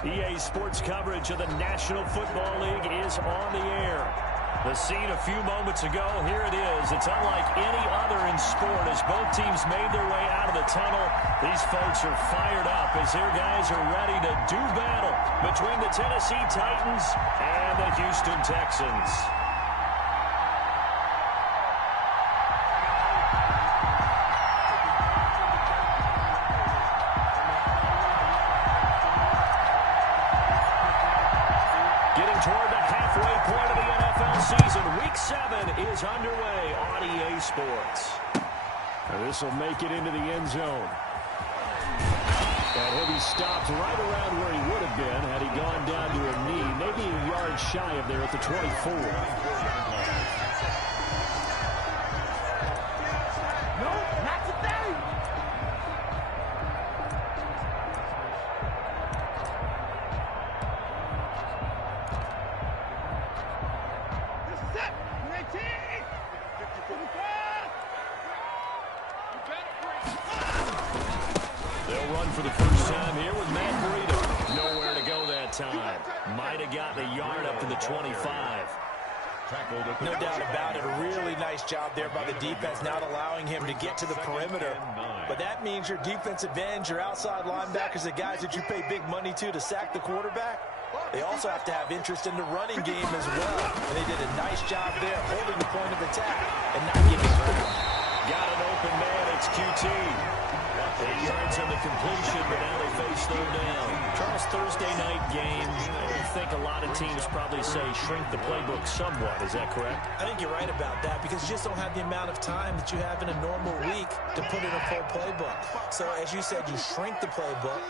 EA Sports coverage of the National Football League is on the air. The scene a few moments ago, here it is. It's unlike any other in sport as both teams made their way out of the tunnel. These folks are fired up as their guys are ready to do battle between the Tennessee Titans and the Houston Texans. Toward the halfway point of the NFL season. Week 7 is underway on EA Sports. This will make it into the end zone. And he'll be stopped right around where he would have been had he gone down to a knee, maybe a yard shy of there at the 24. No, not today. They'll run for the first time here with Matt Breida. Nowhere to go that time. Might have gotten a yard up to the 25. No doubt about it. A really nice job there by the defense, not allowing him to get to the perimeter. But that means your defensive ends, your outside linebackers, the guys that you pay big money to sack the quarterback, they also have to have interest in the running game as well. And they did a nice job there holding the point of attack and not giving ground. Got an open man. It's QT. 8 yards on the completion, but now they face third down. Charles, Thursday night game, I think a lot of teams probably say shrink the playbook somewhat. Is that correct? I think you're right about that because you just don't have the amount of time that you have in a normal week to put in a full playbook. So, as you said, you shrink the playbook,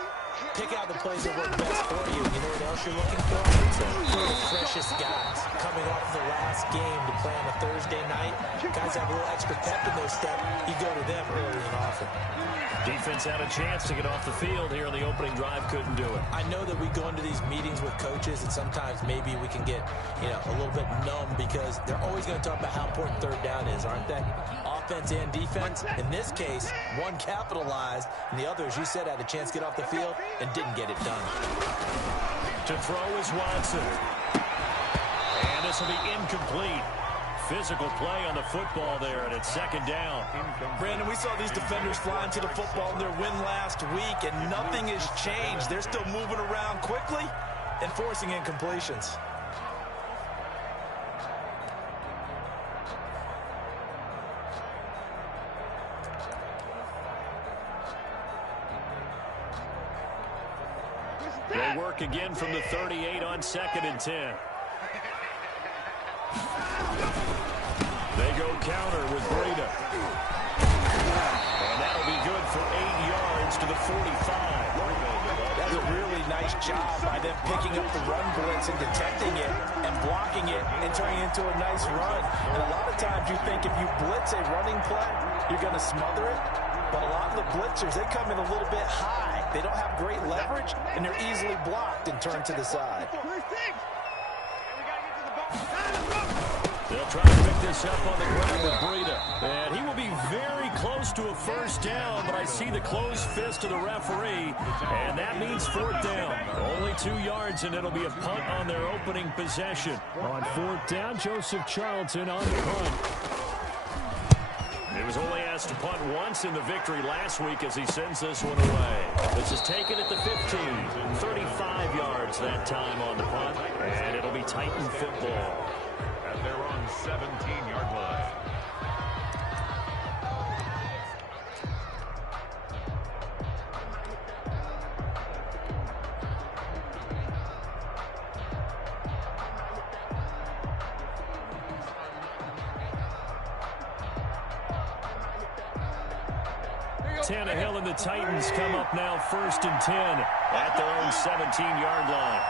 pick out the plays that work best for you. You know what else you're looking for? The freshest guys coming off the last game to play on a Thursday night. Guys have a little extra pep in their step. You go to them early and often. Defense had a chance to get off the field here in the opening drive, couldn't do it. I know that we go into these meetings with coaches, and sometimes maybe we can get, a little bit numb because they're always going to talk about how important third down is, aren't they? Offense and defense. In this case, one capitalized, and the other, as you said, had a chance to get off the field and didn't get it done. To throw is Watson. And this will be incomplete. Physical play on the football there, and it's second down. Brandon, we saw these defenders flying to the football in their win last week, and nothing has changed. They're still moving around quickly and forcing incompletions. They work again from the 38 on 2nd and 10. They go counter with Breida. And that'll be good for 8 yards to the 45. That's a really nice job by them picking up the run blitz and detecting it and blocking it and turning it into a nice run. And a lot of times you think if you blitz a running play, you're going to smother it. But a lot of the blitzers, they come in a little bit high. They don't have great leverage, and they're easily blocked and turned to the side. They'll try to pick this up on the ground with Breida. And he will be very close to a first down, but I see the closed fist of the referee, and that means 4th down. Only 2 yards, and it'll be a punt on their opening possession. On 4th down, Joseph Charlton on the punt. He was only asked to punt once in the victory last week as he sends this one away. This is taken at the 15. 35 yards that time on the punt, and it'll be Titan football. At their own 17-yard line. Tannehill and the Titans come up now 1st and 10 at their own 17-yard line.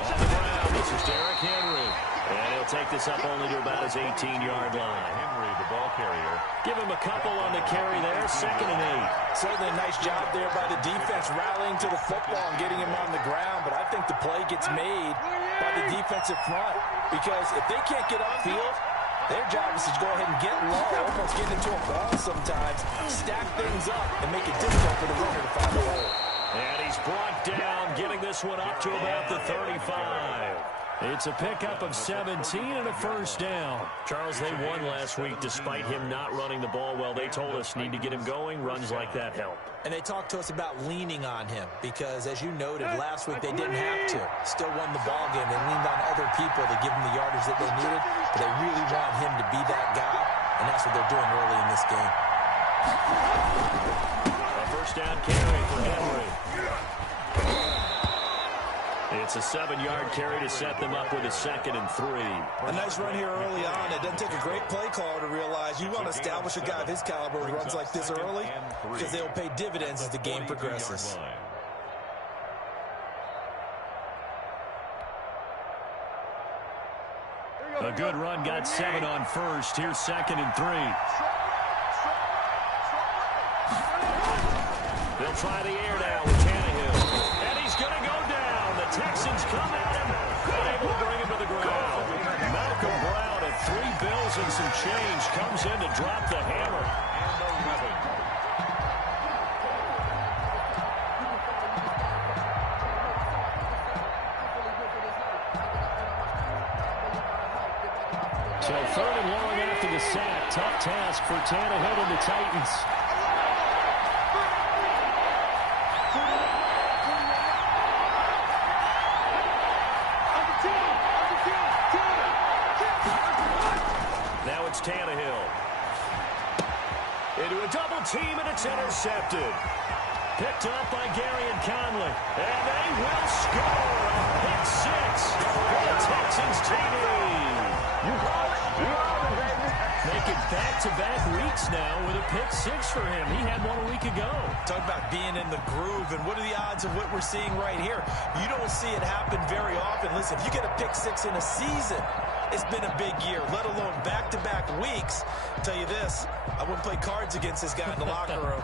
On the ground, this is Derrick Henry. And he'll take this up only to about his 18-yard line. Henry, the ball carrier. Give him a couple on the carry there, 2nd and 8. Certainly a nice job there by the defense rallying to the football and getting him on the ground. But I think the play gets made by the defensive front because if they can't get upfield, their job is to go ahead and get low, almost get into a ball sometimes, stack things up, and make it difficult for the runner to find a hole. And he he's brought down, getting this one up to about the 35. It's a pickup of 17 and a first down. Charles, they won last week despite him not running the ball well. They told us need to get him going. Runs like that help. And they talked to us about leaning on him because, as you noted, last week they didn't have to. Still won the ball game. They leaned on other people to give them the yardage that they needed. But they really want him to be that guy, and that's what they're doing early in this game. A first down carry for Henry. It's a 7-yard carry to set them up with a 2nd and 3. A nice run here early on. It doesn't take a great play caller to realize you want to establish a guy of his caliber who runs like this early because they'll pay dividends as the game progresses. A good run got 7 on first. Here's 2nd and 3. They'll try the air now with Tannehill. And he's going to go down. The Texans come at him. Unable to bring him to the ground. Malcolm Brown at $3 bills and some change comes in to drop the hammer. So 3rd and long after the sack. Tough task for Tannehill and the Titans. Now it's Tannehill. Into a double team, and it's intercepted. Picked up by Gary and Conley. And they will score a pick 6 for the Texans TD. Making back-to-back weeks now with a pick 6 for him. He had one a week ago. Talk about being in the groove, and what are the odds of what we're seeing right here? You don't see it happen very often. Listen, if you get a pick 6 in a season, it's been a big year, let alone back-to-back weeks. I'll tell you this, I wouldn't play cards against this guy in the locker room.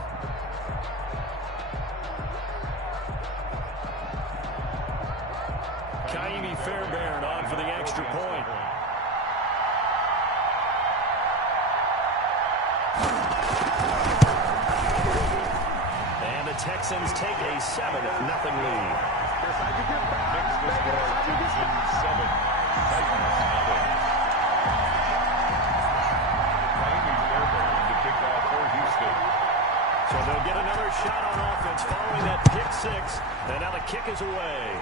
Kaimi Fairbairn on for the extra point. And the Texans take a 7-0 lead. So they'll get another shot on offense following that pick 6. And now the kick is away.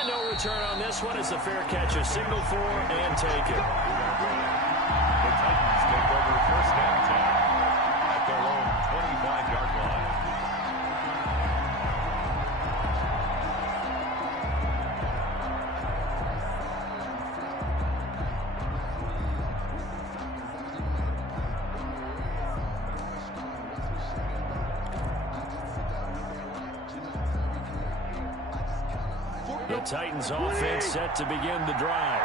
And no return on this one as the fair catch is signaled for and taken. The Titans take over first down time at their own 25-yard line. The Titans offense set to begin the drive.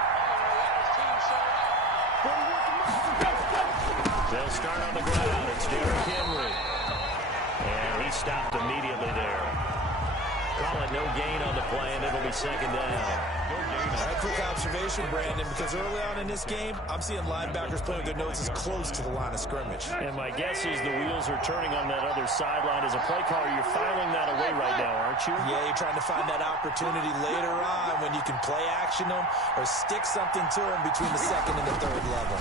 They'll start on the ground. It's Derrick Henry. And he stopped immediately there. Call it no gain on the play, and it'll be 2nd down. A quick observation, Brandon, because early on in this game, I'm seeing linebackers playing with their noses close to the line of scrimmage. And my guess is the wheels are turning on that other sideline. As a play caller, you're filing that away right now, aren't you? Yeah, you're trying to find that opportunity later on when you can play action them or stick something to them between the 2nd and the 3rd level.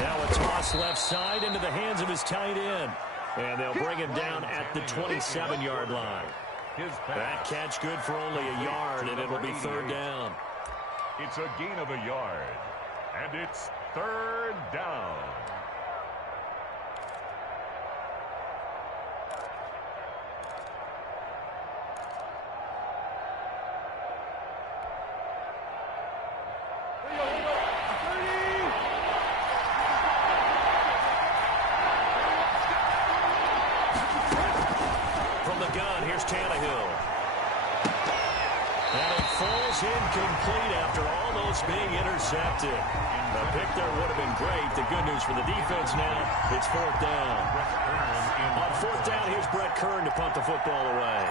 Now a toss left side into the hands of his tight end. And they'll bring him down at the 27-yard line. That catch good for only a yard, and it'll be 3rd down. It's a gain of a yard, and it's 3rd down. From the gun, here's Tannehill. And it falls incomplete after all those being intercepted. The pick there would have been great. The good news for the defense now, it's 4th down. On 4th down, here's Brett Kern to punt the football away.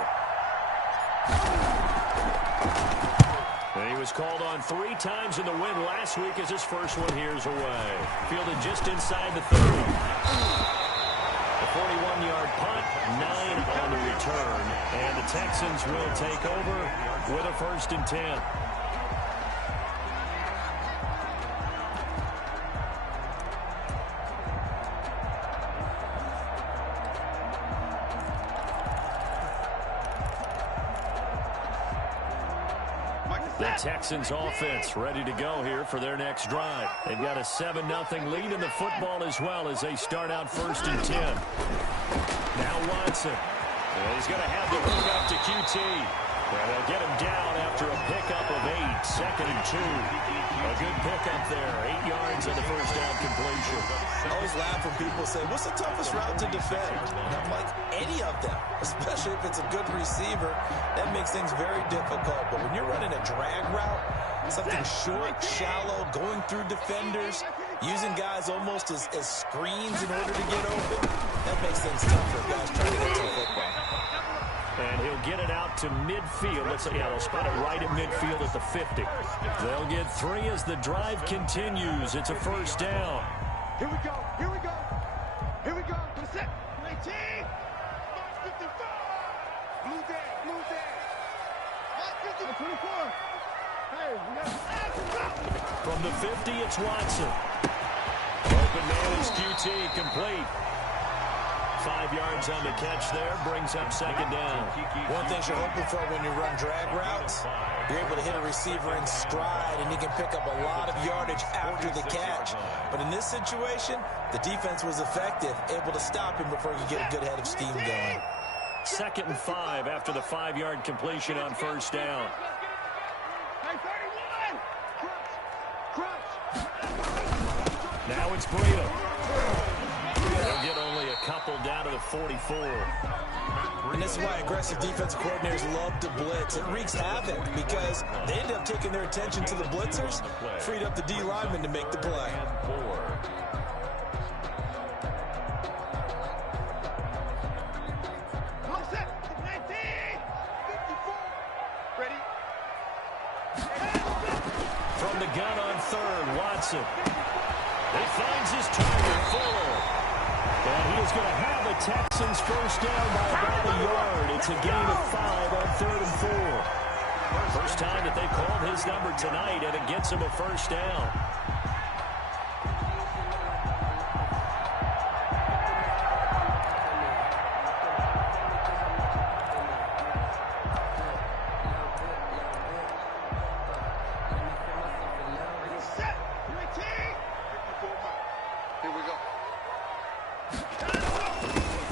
And he was called on 3 times in the win last week as his first one here's away. Fielded just inside the 30. The 41-yard punt, 9 on the return. And the Texans will take over with a 1st and 10. The Texans offense ready to go here for their next drive. They've got a 7-0 lead in the football as well as they start out 1st and 10. Now Watson. And he's going to have the hook up to QT. And they'll get him down after a pickup of 8. 2nd and 2. A good pickup there. 8 yards on the 1st down completion. I always laugh when people say, what's the toughest route to defend? And I'm like, any of them, especially if it's a good receiver. That makes things very difficult. But when you're running a drag route, something short, shallow, going through defenders, using guys almost as screens in order to get open, that makes things tough for guys trying to get to the football. And he'll get it out to midfield. They'll spot it right at midfield at the 50. They'll get 3 as the drive continues. It's a 1st down. Here we go. Here we go. Here we go. To the set. 19. 55. Blue day. Blue day. 24. Hey, we got From the 50, it's Watson. Open man is QT, complete. 5 yards on the catch there, brings up 2nd down. One thing you're hoping for when you run drag routes, you're able to hit a receiver in stride, and you can pick up a lot of yardage after the catch. But in this situation, the defense was effective, able to stop him before you get a good head of steam going. 2nd and 5 after the 5-yard completion on 1st down. Hey, 31. Crunch. Now it's Breida. They'll get only a couple down to the 44. And this is why aggressive defensive coordinators love to blitz. It wreaks havoc because they end up taking their attention to the blitzers, freed up the D lineman to make the play. All set. 19. 54. Ready. From the gun on 3rd, Watson. He finds his target, Fuller. And he is going to have the Texans 1st down by about a yard. It's a gain of 5 on 3rd and 4. First time that they called his number tonight, and it gets him a 1st down. Set. 19. 54. Here we go.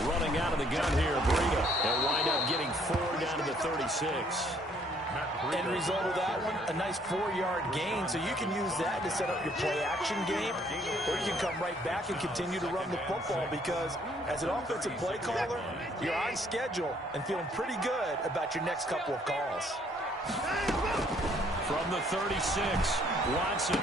Running out of the gun here, Breida. They'll wind up getting 4 down to the 36. End result of that one, a nice 4-yard gain, so you can use that to set up your play-action game, or you can come right back and continue to run the football because as an offensive play caller, you're on schedule and feeling pretty good about your next couple of calls. From the 36, Watson.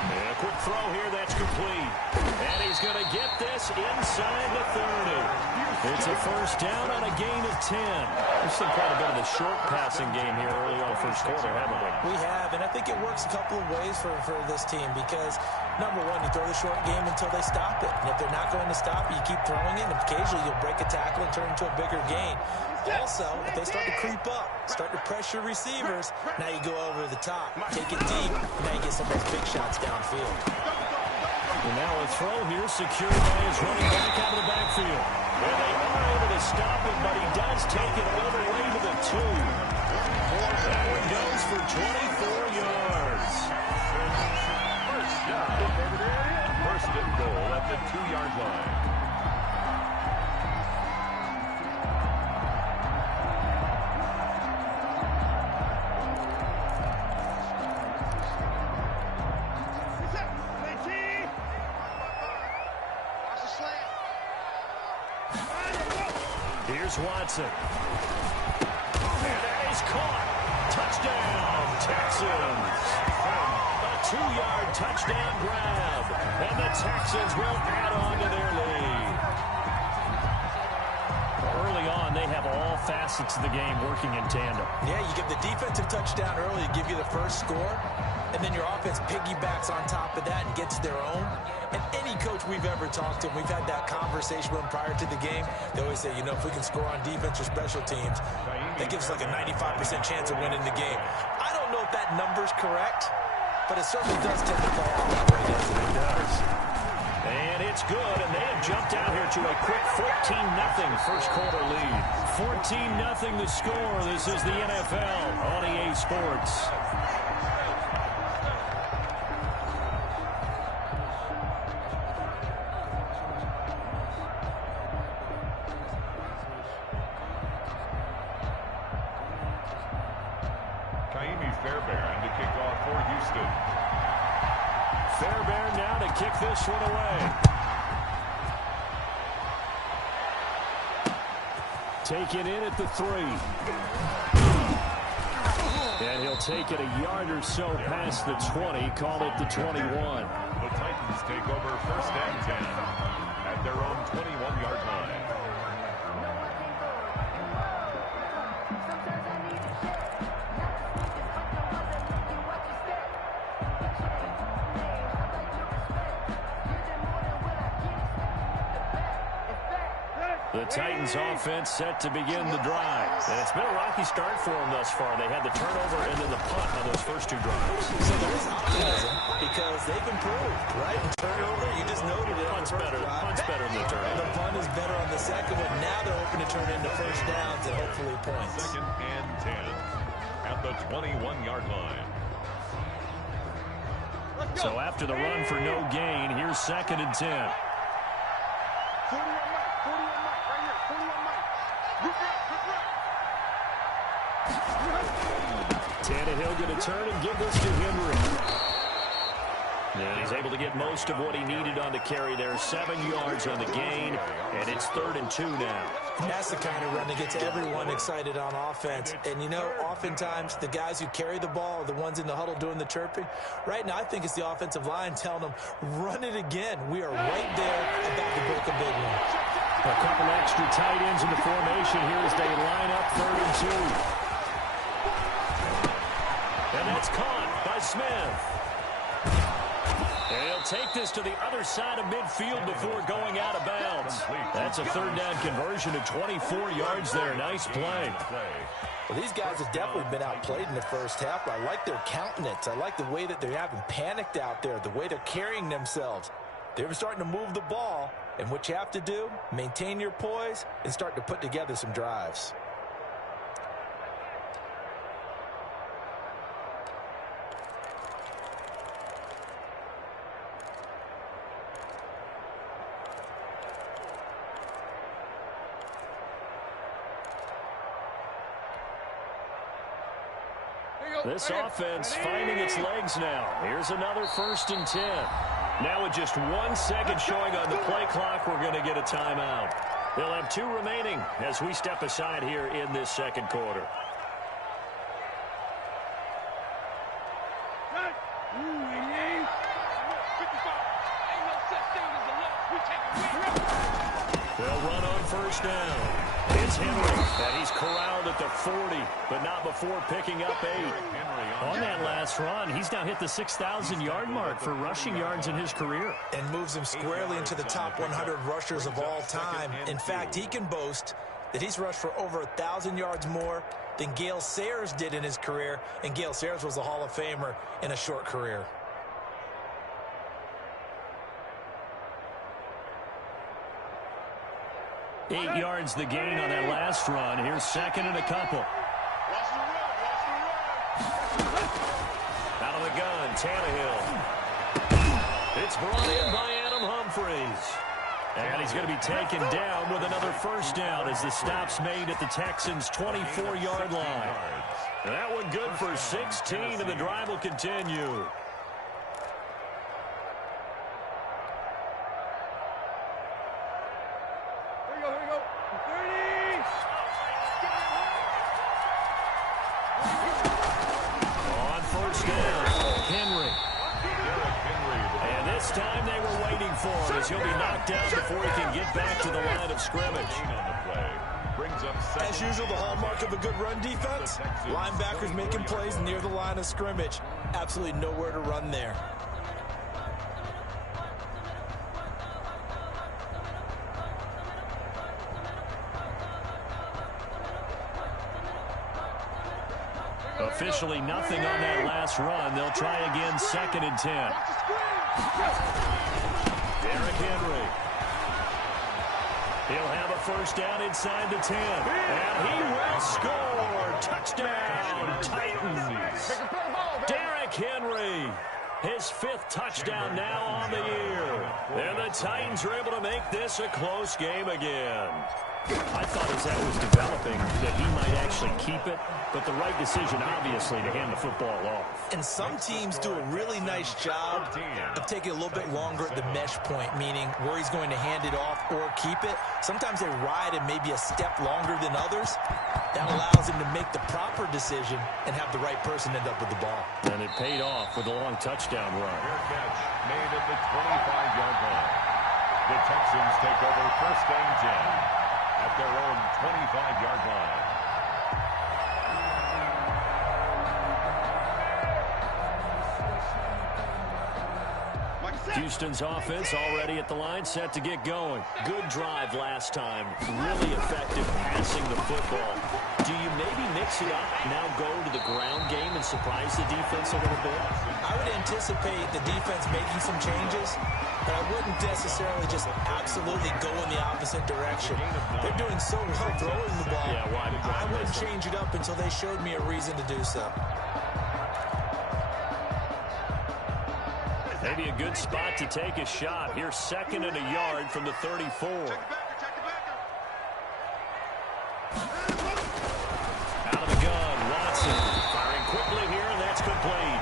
And a quick throw here, that's complete. And he's going to get this inside the 30. It's a 1st down on a gain of 10. We've seen quite a bit of the short passing game here early on 1st quarter, haven't we? We have, and I think it works a couple of ways for this team because, number one, you throw the short game until they stop it. And if they're not going to stop it, you keep throwing it, and occasionally you'll break a tackle and turn it into a bigger gain. Also, if they start to creep up, start to pressure receivers, now you go over the top, take it deep, and now you get some of those big shots downfield. And now a throw here secured by his running back out of the backfield. And they are able to stop him, but he does take it all the way to the 2. That one goes for 24 yards. 1st and goal at the 2-yard line. Here's Watson. And that is caught. Touchdown, Texans. A 2-yard touchdown grab. And the Texans will add on to their lead. Early on, they have all facets of the game working in tandem. Yeah, you give the defensive touchdown early to give you the first score, and then your offense piggybacks on top of that and gets their own. And any coach we've ever talked to, and we've had that conversation with them prior to the game, they always say, you know, if we can score on defense or special teams, that gives us like a 95% chance of winning the game. I don't know if that number's correct, but it certainly does tend to play out that way, doesn't it? It does. And it's good, and they have jumped out here to a quick 14-0 first quarter lead. 14-0 the score. This is the NFL on EA Sports. Fairbairn to kick off for Houston. Fairbairn now to kick this one away. Taken in at the 3. And he'll take it a yard or so past the 20, call it the 21. The Titans take over first and 10 at their own 21-yard line. The Titans offense set to begin the drive. And it's been a rocky start for them thus far. They had the turnover and then the punt on those first 2 drives. So there's optimism because they've improved, right? And turnover, you just noted it. Punt's better than the turnover. The punt is better on the second one. Now they're hoping to turn into first downs and hopefully points. Second and 10 at the 21-yard line. So after the run for no gain, here's second and 10. 41 Mike, right here, 41 Mike. Tannehill going to turn and give this to Henry. And he's able to get most of what he needed on the carry there. 7 yards on the gain, and it's 3rd and 2 now. That's the kind of run that gets everyone excited on offense. And, you know, oftentimes the guys who carry the ball are the ones in the huddle doing the chirping. Right now, I think it's the offensive line telling them, run it again. We are right there about to break a big one. A couple extra tight ends in the formation here as they line up 3rd and 2. And that's caught by Smith. And he'll take this to the other side of midfield before going out of bounds. That's a 3rd down conversion to 24 yards there. Nice play. Well, these guys have definitely been outplayed in the first half. I like their countenance. I like the way that they haven't panicked out there, the way they're carrying themselves. They're starting to move the ball, and what you have to do, maintain your poise and start to put together some drives. This offense finding its legs now. Here's another 1st and 10. Now with just 1 second showing on the play clock, we're going to get a timeout. They'll have 2 remaining as we step aside here in this second quarter. They'll run on 1st down. It's Henry, and he's corralled at the 40, but not before picking up 8. On that last run, he's now hit the 6,000-yard mark for rushing yards in his career. And moves him squarely into the top 100 rushers of all time. In fact, he can boast that he's rushed for over 1,000 yards more than Gale Sayers did in his career, and Gale Sayers was a Hall of Famer in a short career. Eight yards the gain on that last run. Here's 2nd and a couple. Out of the gun, Tannehill. It's brought in by Adam Humphries. And he's going to be taken down with another 1st down as the stop's made at the Texans' 24-yard line. And that one good for 16, and the drive will continue. As he'll be knocked down before he can get back to the line of scrimmage. brings up As usual, the hallmark of a good run defense, linebackers making plays near the line of scrimmage. Absolutely nowhere to run there. Officially nothing on that last run. They'll try again, 2nd and 10. Derrick Henry. He'll have a first down inside the 10. And he will score. Touchdown, Titans. Derrick Henry. His 5th touchdown now on the year. And the Titans are able to make this a close game again. I thought as that was developing that he might actually keep it, but the right decision, obviously, to hand the football off. And some teams do a really nice job of taking a little bit longer at the mesh point, meaning where he's going to hand it off or keep it. Sometimes they ride it maybe a step longer than others. That allows him to make the proper decision and have the right person end up with the ball. And it paid off with a long touchdown run. Fair catch made at the 25-yard line. The Texans take over 1st and 10 at their own 25-yard line. Houston's offense already at the line, set to get going. Good drive last time. Really effective passing the football. Do you maybe mix it up, now go to the ground game and surprise the defense a little bit? I would anticipate the defense making some changes, but I wouldn't necessarily just absolutely go in the opposite direction. They're doing so well throwing the ball. Yeah, I wouldn't change it up until they showed me a reason to do so. Maybe a good spot to take a shot. Here's 2nd and a yard from the 34. Out of the gun, Watson. Firing quickly here, and that's complete.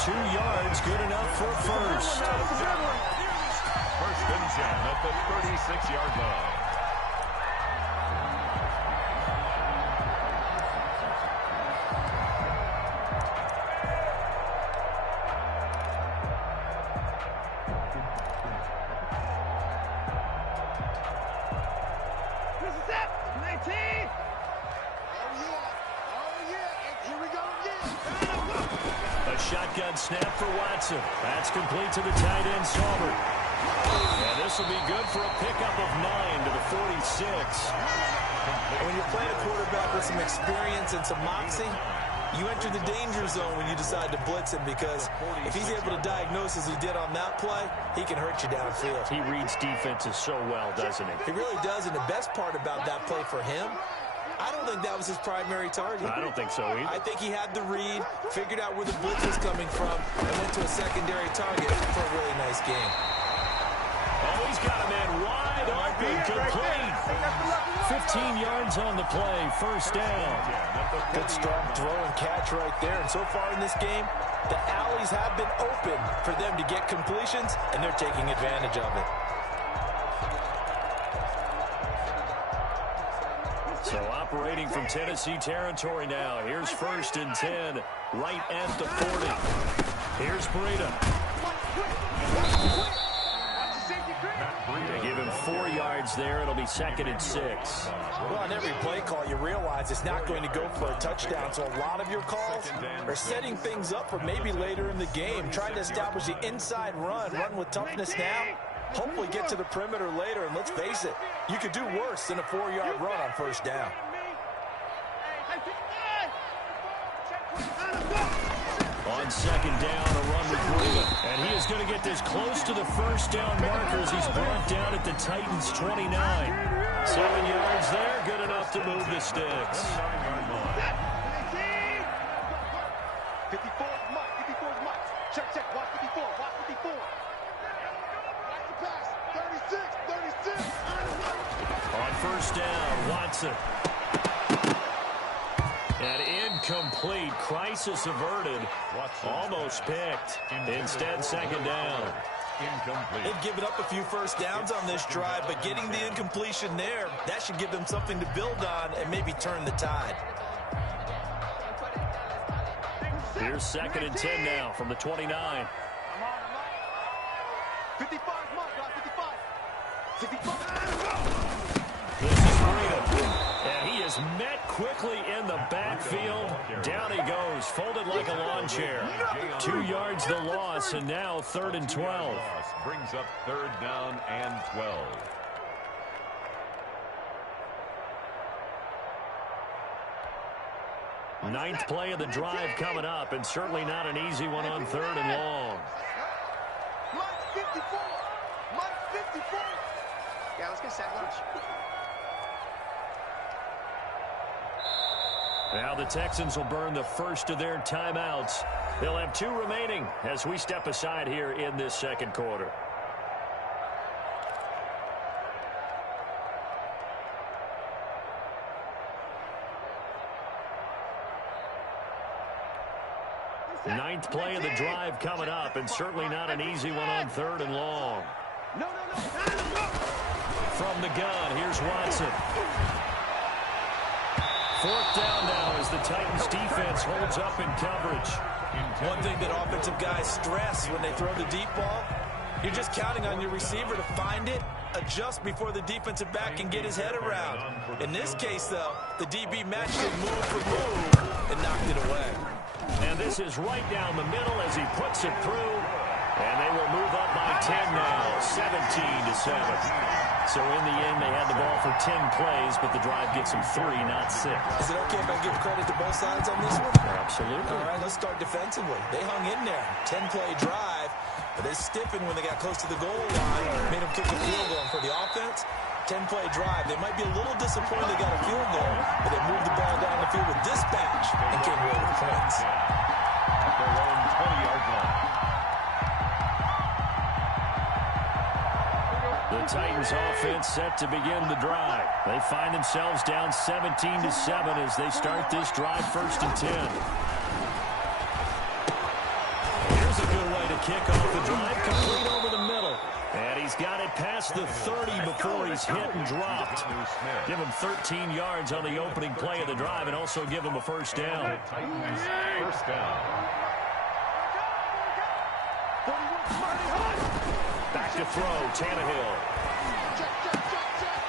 2 yards, good enough for first. 1st and 10 at the 36-yard line. Shotgun snap for Watson. That's complete to the tight end, Saubert. And this will be good for a pickup of 9 to the 46. And when you're playing a quarterback with some experience and some moxie, you enter the danger zone when you decide to blitz him, because if he's able to diagnose as he did on that play, he can hurt you downfield. He reads defenses so well, doesn't he? He really does, and the best part about that play for him, I don't think that was his primary target. I don't think so either. I think he had the read, figured out where the blitz was coming from, and went to a secondary target for a really nice game. Oh, he's got a man wide open, complete. 15 yards on the play, first down. Good strong throw and catch right there. And so far in this game, the alleys have been open for them to get completions, and they're taking advantage of it. So operating from Tennessee territory now. Here's 1st and 10, right at the 40. Here's Breida. They give him 4 yards there. It'll be 2nd and 6. Well, on every play call, you realize it's not going to go for a touchdown. So a lot of your calls are setting things up for maybe later in the game, trying to establish the inside run with toughness now. Hopefully get to the perimeter later, and let's face it, you could do worse than a 4-yard run on first down. On 2nd down, a run with Breida. And he is going to get this close to the first down markers. He's brought down at the Titans' 29. 7 yards there, good enough to move the sticks. 54 is Mike. 54 is Mike. Check. Watch 54. Watch 54. Watch the pass. 36. On first down, Watson. And incomplete. Crisis averted. Almost picked. Instead, 2nd down. Incomplete. They've given up a few first downs on this drive, but getting the incompletion there, that should give them something to build on and maybe turn the tide. Here's 2nd and 10 now from the 29. 55 is Mike. 55. 55. This is freedom. And he is met quickly in the backfield. Down he goes, folded like a lawn chair. 2 yards the loss, and now 3rd and 12. Brings up 3rd down and 12. Ninth play of the drive coming up, and certainly not an easy one on 3rd and long. Mike 54. Mike 54. Yeah, let's get sack lunch. Now the Texans will burn the first of their timeouts. They'll have 2 remaining as we step aside here in this second quarter. Ninth play of the drive coming up, and certainly not an easy one on 3rd and long. From the gun, here's Watson. 4th down now as the Titans defense holds up in coverage. One thing that offensive guys stress when they throw the deep ball, you're just counting on your receiver to find it, adjust before the defensive back can get his head around. In this case, though, the DB matched it move for move and knocked it away. And this is right down the middle as he puts it through. And they will move up by 10 now, 17-7. So in the end, they had the ball for 10 plays, but the drive gets them 3, not 6. Is it okay if I give credit to both sides on this one? Absolutely. All right, let's start defensively. They hung in there. 10-play drive, but they stiffened when they got close to the goal line, made them kick a field goal. For the offense, 10-play drive. They might be a little disappointed they got a field goal, but they moved the ball down the field with dispatch and came away with points. At their own 20-yard line. The Titans offense set to begin the drive. They find themselves down 17-7 as they start this drive 1st and 10. Here's a good way to kick off the drive, complete over the middle. And he's got it past the 30 before he's hit and dropped. Give him 13 yards on the opening play of the drive and also give him a 1st down. Titans 1st down. Back to throw, Tannehill.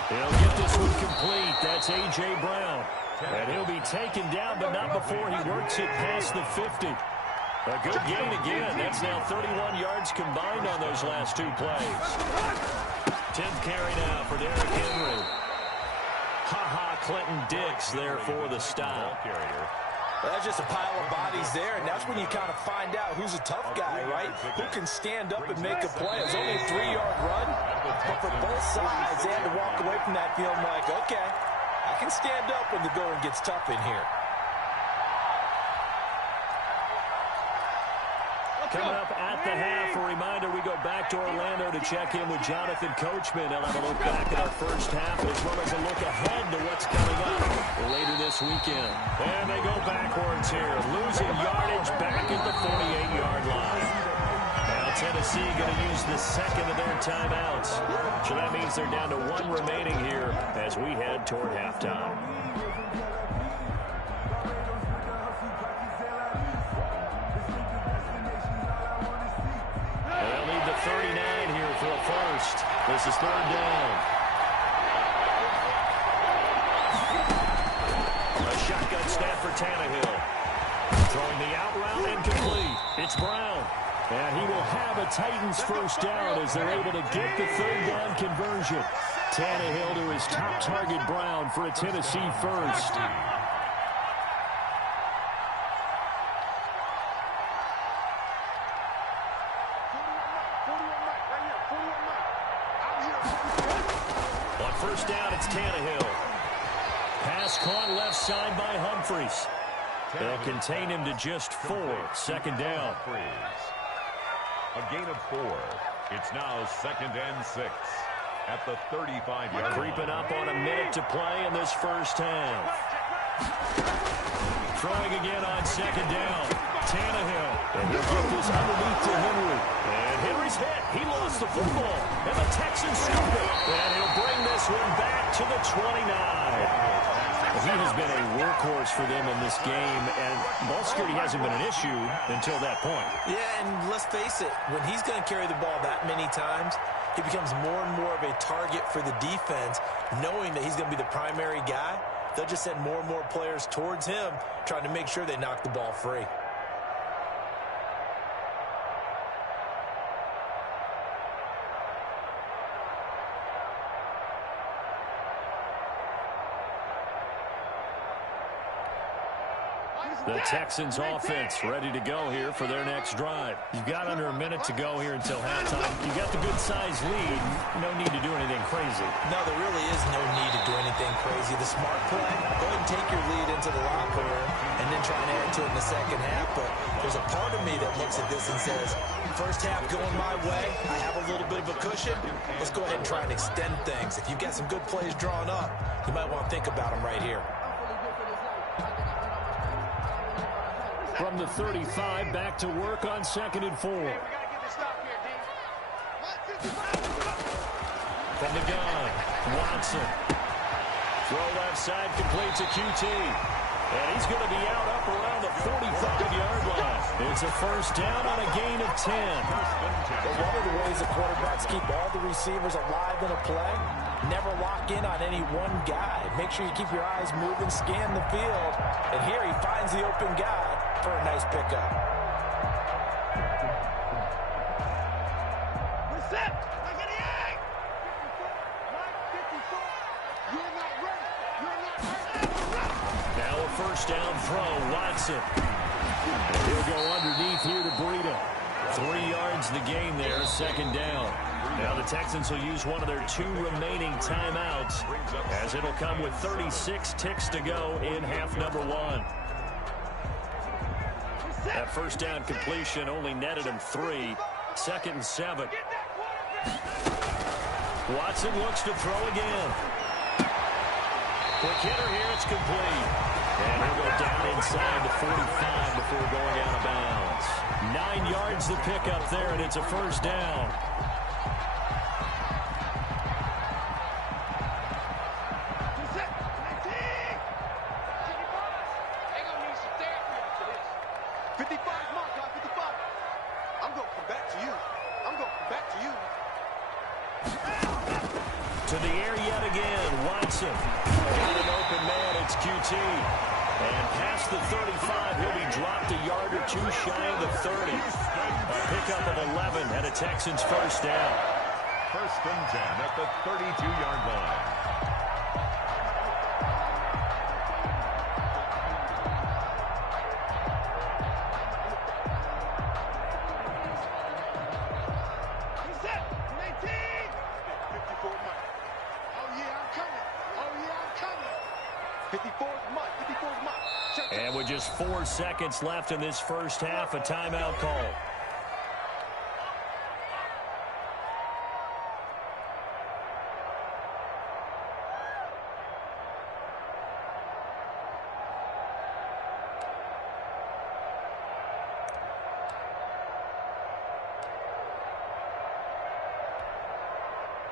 He'll get this one complete. That's A.J. Brown. And he'll be taken down, but not before he works it past the 50. A good gain again. That's now 31 yards combined on those last 2 plays. 10th carry now for Derrick Henry. Clinton Dix there for the stop. Well, that's just a pile of bodies there, and that's when you kind of find out who's a tough guy, right? Who can stand up and make a play. It's only a 3-yard run, but for both sides, they had to walk away from that feeling like, okay, I can stand up when the going gets tough in here. Coming up at the half, a reminder, we go back to Orlando to check in with Jonathan Coachman. They'll have a look back at our first half as well as a look ahead to what's coming up later this weekend. And they go backwards here, losing yardage back at the 48-yard line. Now Tennessee going to use the 2nd of their timeouts. So that means they're down to 1 remaining here as we head toward halftime. They'll need the 39 here for a 1st. This is 3rd down. A shotgun snap for Tannehill. Throwing the out route incomplete. It's Brown. And he will have a Titans 1st down as they're able to get the 3rd down conversion. Tannehill to his top target, Brown, for a Tennessee 1st. On 1st down, it's Tannehill. Pass caught left side by Humphries. They'll contain him to just 4. 2nd down. A gain of 4. It's now 2nd and 6 at the 35-yard line. Creeping up on a minute to play in this first half. Throwing again on 2nd down. Tannehill. And he'll get this underneath to Henry. And Henry's hit. He lost the football. And the Texans scoop it. And he'll bring this one back to the 29. He has been a workhorse for them in this game, and ball security hasn't been an issue until that point. Yeah, and let's face it, when he's going to carry the ball that many times, he becomes more and more of a target for the defense, knowing that he's going to be the primary guy. They'll just send more and more players towards him, trying to make sure they knock the ball free. The Texans offense ready to go here for their next drive. You've got under a minute to go here until halftime. You've got the good-sized lead. No need to do anything crazy. No, there really is no need to do anything crazy. The smart play, go ahead and take your lead into the locker room and then try and add to it in the second half. But there's a part of me that looks at this and says, first half going my way, I have a little bit of a cushion. Let's go ahead and try and extend things. If you've got some good plays drawn up, you might want to think about them right here. From the 35, back to work on 2nd and 4. From the gun, Watson. Throw left side, complete to QT. And he's going to be out up around the 45-yard line. It's a first down on a gain of 10. But one of the ways the quarterbacks keep all the receivers alive in a play, never lock in on any one guy. Make sure you keep your eyes moving, scan the field. And here he finds the open guy for a nice pickup. Now a first down throw, Watson. He'll go underneath here to Breida. 3 yards the gain there, 2nd down. Now the Texans will use one of their 2 remaining timeouts, as it'll come with 36 ticks to go in half number 1. That first down completion only netted him 3. 2nd and 7. Watson looks to throw again. Quick hitter here, it's complete. And he'll go down inside the 45 before going out of bounds. 9 yards the pickup there, and it's a first down. To the air yet again, Watson. Got an open man, it's QT. And past the 35, he'll be dropped a yard or 2 shy of the 30. A pickup of 11 and a Texans first down. 1st and 10 at the 32-yard line. And with just 4 seconds left in this first half, a timeout call.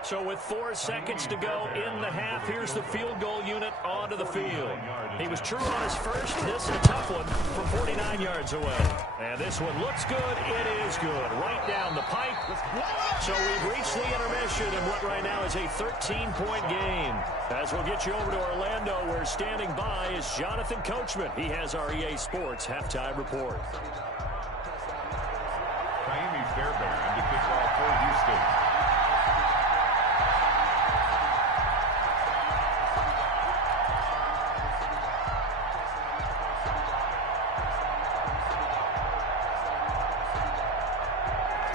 So with 4 seconds to go in the half, here's the field goal unit onto the field. He was true on his first. This is a tough one from 49 yards away. And this one looks good. It is good. Right down the pipe. So we've reached the intermission in what right now is a 13-point game. As we'll get you over to Orlando, where standing by is Jonathan Coachman. He has our EA Sports halftime report. Miami Fairbairn to kick off for Houston.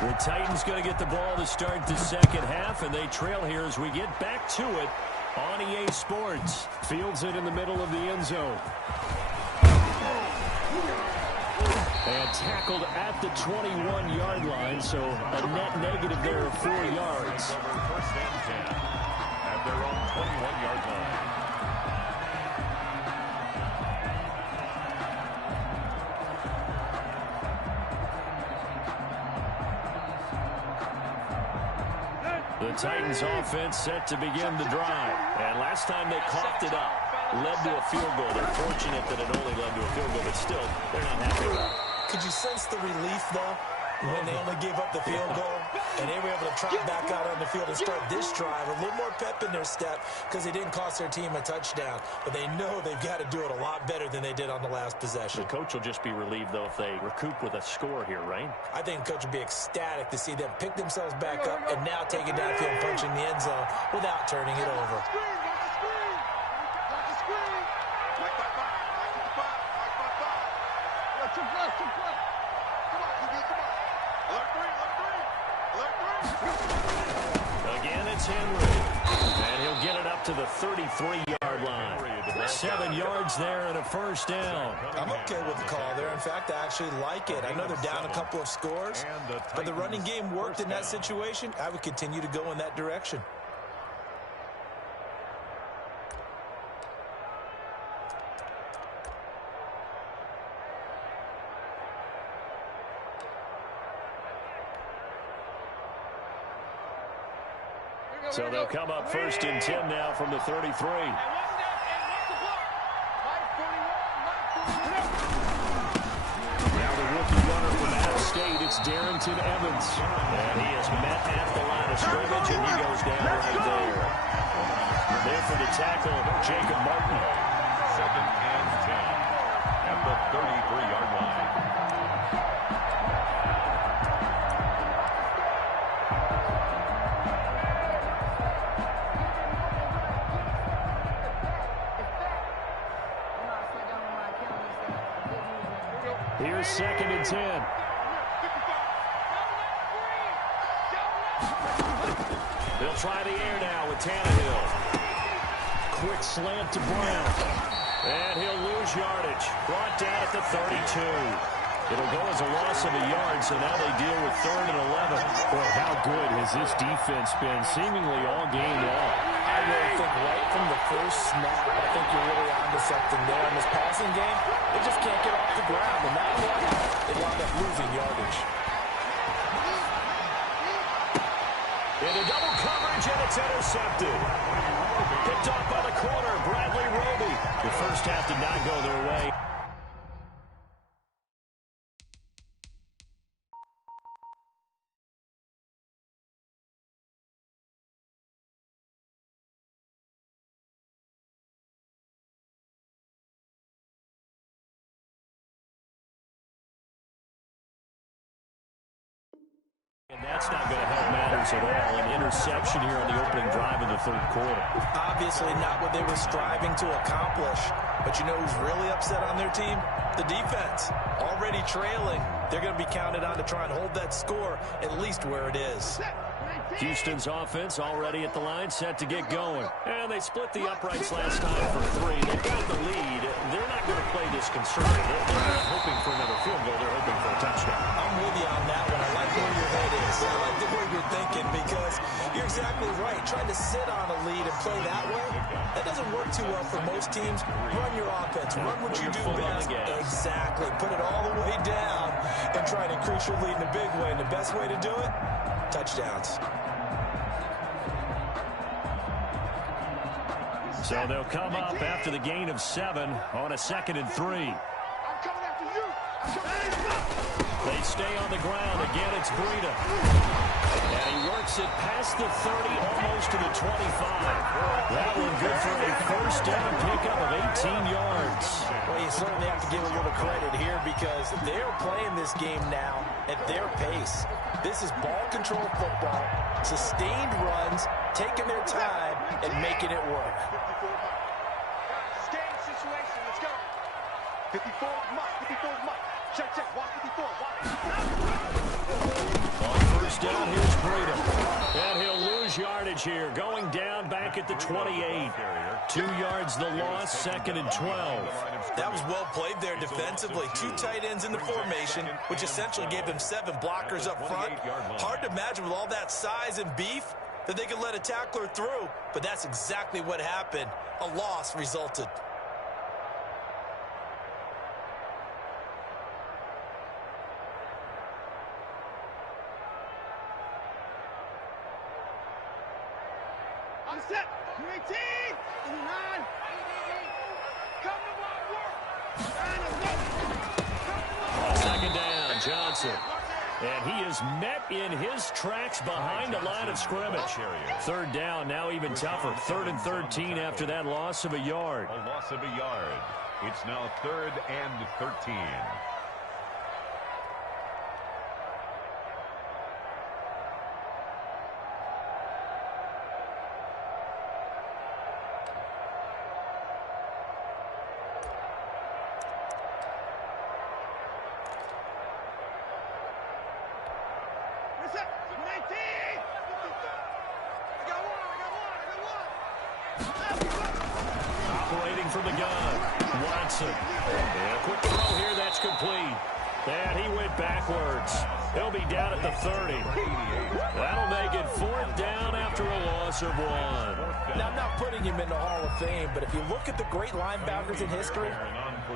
The Titans going to get the ball to start the second half, and they trail here as we get back to it on EA Sports. Fields it in the middle of the end zone. And tackled at the 21-yard line, so a net negative there of 4 yards. 1st and 10 at their own 21-yard line. The Titans offense set to begin the drive. And last time they coughed it up, led to a field goal. They're fortunate that it only led to a field goal, but still, they're not happy with it. Could you sense the relief, though, when they only gave up the field goal? And they were able to trot back out on the field and start this drive. A little more pep in their step because they didn't cost their team a touchdown. But they know they've got to do it a lot better than they did on the last possession. The coach will just be relieved, though, if they recoup with a score here, right? I think the coach will be ecstatic to see them pick themselves back up and now take it downfield and punch in the end zone without turning it over. Again, it's Henry. And he'll get it up to the 33-yard line. 7 yards there and a first down. I'm okay with the call there. In fact, I actually like it. I know they're down a couple of scores, but the running game worked in that situation. I would continue to go in that direction. So they'll come up first and 10 now from the 33. Now the rookie runner from App State, it's Darrington Evans. And he is met at the line of scrimmage, and he goes down right there. There for the tackle, Jacob Martin. 2nd and 10 at the 33-yard line. Here's 2nd and 10. They'll try the air now with Tannehill. Quick slant to Brown. And he'll lose yardage. Brought down at the 32. It'll go as a loss of a yard, so now they deal with 3rd and 11. Boy, how good has this defense been seemingly all game long? I really think right from the first snap, I think you're really onto something there. In this passing game, they just can't get off the ground. And that's why they wound up losing yardage. Into double coverage, and it's intercepted. Picked off by the corner, Bradley Roby. The first half did not go their way. And that's not going to help matters at all. An interception here on the opening drive of the 3rd quarter. Obviously not what they were striving to accomplish. But you know who's really upset on their team? The defense. Already trailing. They're going to be counted on to try and hold that score at least where it is. Houston's offense already at the line, set to get going. And they split the uprights last time for 3. They've got the lead. They're not going to play this conservative. They're not hoping for another field goal. They're hoping for a touchdown. I'm with you on that one. I like where your head is. I like the way you're thinking because you're exactly right. Trying to sit on a lead and play that way, that doesn't work too well for most teams. Run your offense. Run what you do best. Exactly. Put it all the way down and try to increase your lead in a big way. And the best way to do it, touchdowns. So they'll come up after the gain of 7 on a 2nd and 3. I'm coming after you. They stay on the ground. Again, it's Breida. And he works it past the 30, almost to the 25. That one good for a first down pickup of 18 yards. Well, you certainly have to give a little credit here because they're playing this game now at their pace. This is ball control football, sustained runs, taking their time, and making it work. Game situation. Let's go. 54 Mike. 54 Mike. Check, check. Watch 54. Watch 54. On first down, here's Breida. And he'll lose yardage here. Going down back at the 28. 2 yards the loss, 2nd and 12. That was well played there defensively. 2 tight ends in the formation, which essentially gave them 7 blockers up front. Hard to imagine with all that size and beef that they could let a tackler through, but that's exactly what happened. A loss resulted. I'm set. 18. 89. Come to my work. On 2nd down, Johnson. And he is met in his tracks behind the line of scrimmage. Third down, now even tougher. 3rd and 13 after that loss of a yard. A loss of a yard. It's now 3rd and 13. Operating from the gun, Watson. And a quick throw here, that's complete. And he went backwards. He'll be down at the 30. That'll make it 4th down after a loss of 1. Now, I'm not putting him in the Hall of Fame, but if you look at the great linebackers in history,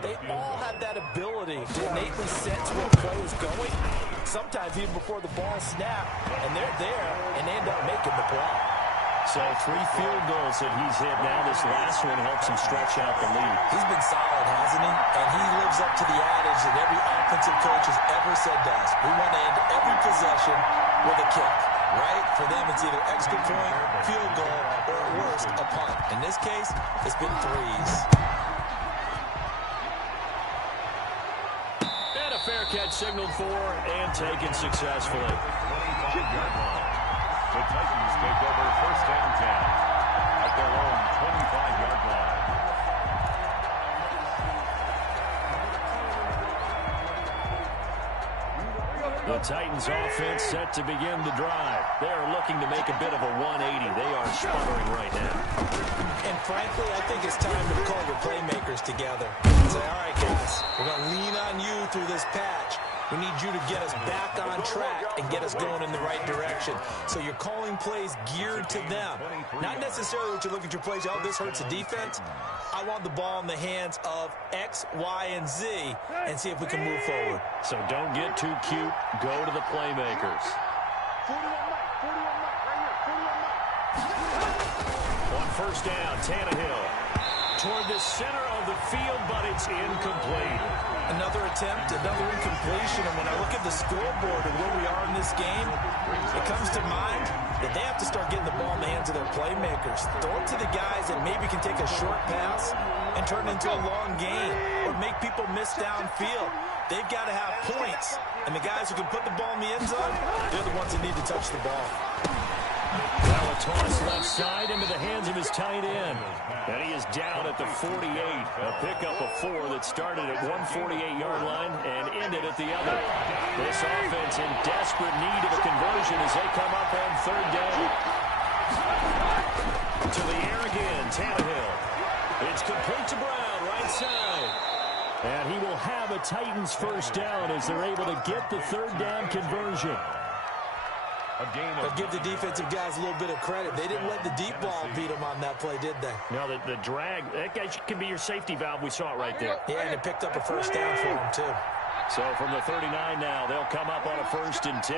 they all have that ability to innately sense where the play is going, sometimes even before the ball snapped, and they're there, and they end up making the play. So 3 field goals that he's hit now. This last one helps him stretch out the lead. He's been solid, hasn't he? And he lives up to the adage that every offensive coach has ever said to us. We want to end every possession with a kick, right? For them, it's either extra point, field goal, or at worst, a punt. In this case, it's been 3s. And a fair catch signaled for and taken successfully. 25-yard line. The Titans take over 1st and 10 at their own 25-yard line. The Titans offense set to begin the drive. They are looking to make a bit of a 180. They are sputtering right now. And frankly, I think it's time to call your playmakers together and say, all right, guys, we're going to lean on you through this patch. We need you to get us back on track and get us going in the right direction. So you're calling plays geared to them. Not necessarily what you look at your plays, oh, this hurts the defense. I want the ball in the hands of X, Y, and Z and see if we can move forward. So don't get too cute. Go to the playmakers. 41 Mike, 41 Mike, right here, 41 Mike. On 1st down, Tannehill toward the center of the field, but it's incomplete. Another attempt, another incompletion, and when I look at the scoreboard and where we are in this game, it comes to mind that they have to start getting the ball in the hands of their playmakers. Throw it to the guys that maybe can take a short pass and turn it into a long gain or make people miss downfield. They've got to have points, and the guys who can put the ball in the end zone, they're the ones that need to touch the ball. Now a toss left side into the hands of his tight end. And he is down at the 48. A pickup of 4 that started at 148-yard line and ended at the other. This offense in desperate need of a conversion as they come up on 3rd down. To the air again, Tannehill. It's complete to Brown, right side. And he will have a Titans 1st down as they're able to get the 3rd down conversion. But give the defensive guys a little bit of credit. They didn't let the deep ball beat them on that play, did they? No, the drag, that guy can be your safety valve. We saw it right there. Yeah, and it picked up a 1st down for him, too. So from the 39 now, they'll come up on a 1st and 10.